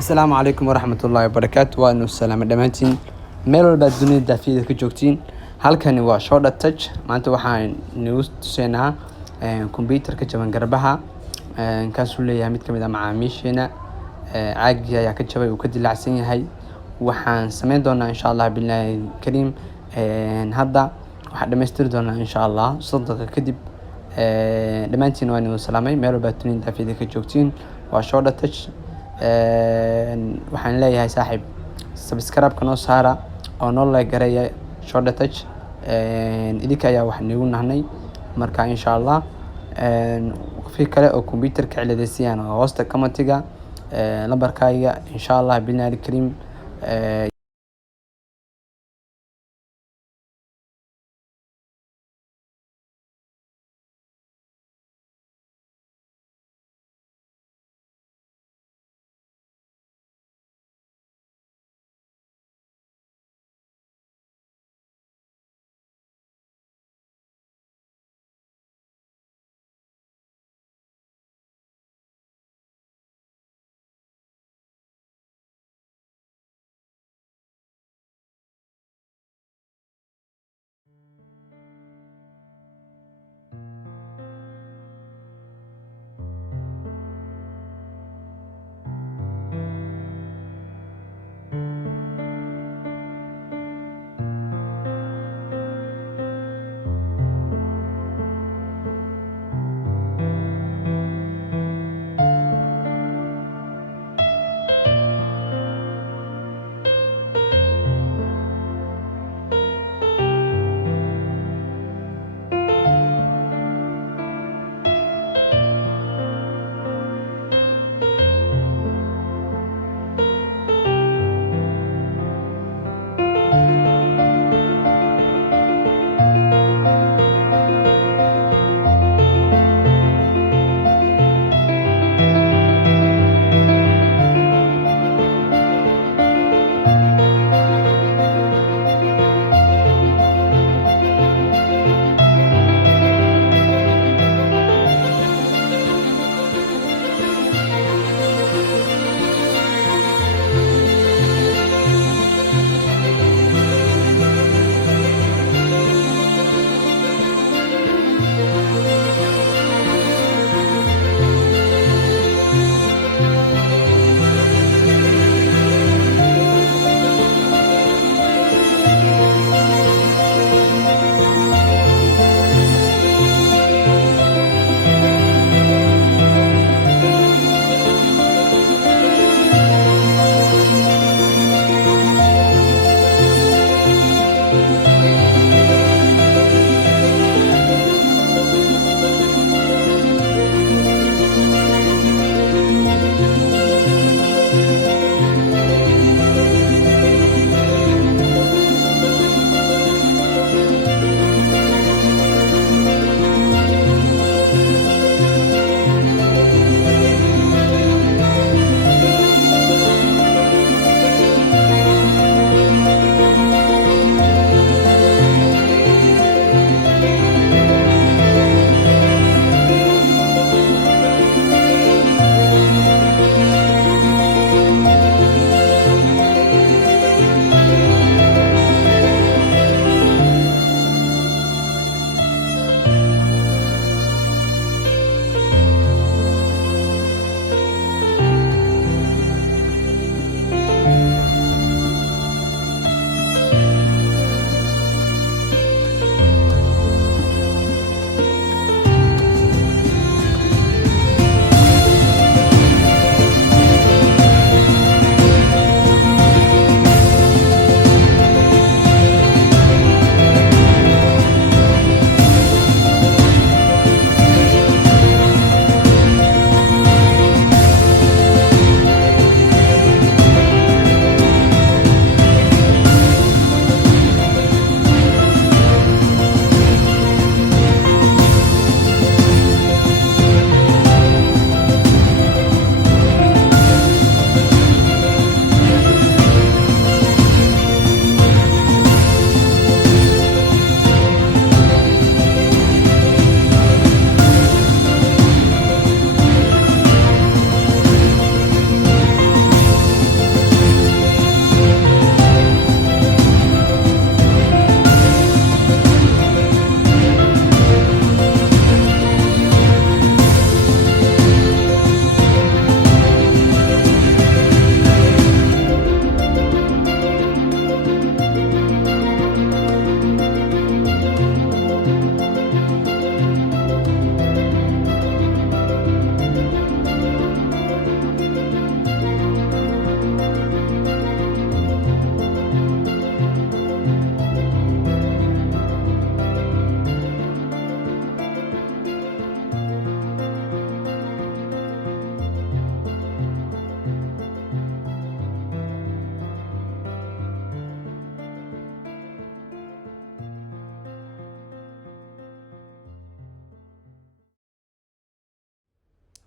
Asalaamu calaykum waraxmatullaahi wabarakaatu. Waa inu salaamo dhammaantiin meel walba dunida daafiyada ka joogtiin. Halkani waa Shoulder Touch. Maanta waxaan nagu tusaynaa computer ka jaban garbaha kaasuu leeyahay mid ka mid ah macaamiisheena caagi ayaa ka jabay uu ka dilaacsan yahay. Waxaan sameyn doonaa insha Allah billahi kariim hadda waxaan dhamaystiri doonaa insha Allah 30 daqiiqo kadib. Dhammaantiin waa inu salaamay meel walba dunida daafiyada ka joogtiin. Waa Shoulder Touch. Waxaan leeyahay saaxiib subscribe noo saara oo noo like gareeya Shoulder Touch. Idinka ayaa wax nagu nahnay marka insha Allah wixii kale oo computer ka ciladaysiiyaan hoosta commentiga lambarkayga insha Allah billahi kariim.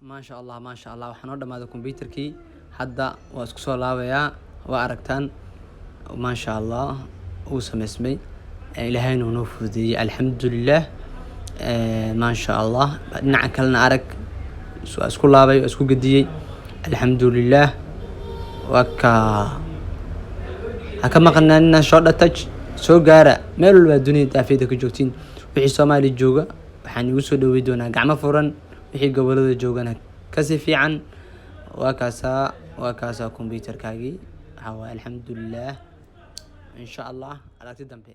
maasha allah waxaan oo dhamaaday computerkii hadda waa isku soo laabayaa waa aragtaan maasha allah uu sameysmay ilaahayna uu noo fududeeyey alxamdulilah maasha allah dhinaca kalena arag isku laabay isku gadiyey alxamdulilah waka haka maqnaanina Shoulder Touch soo gaara meel walba dunida daafeeda ka joogtiin wixii Soomaali jooga waxaan igu soo dhaweey doonaa gacmo furan wixii gobolada joogana kasi fiican waa kaasa computerkaagii waxa waa alxamdulilah insha allah aragti dambe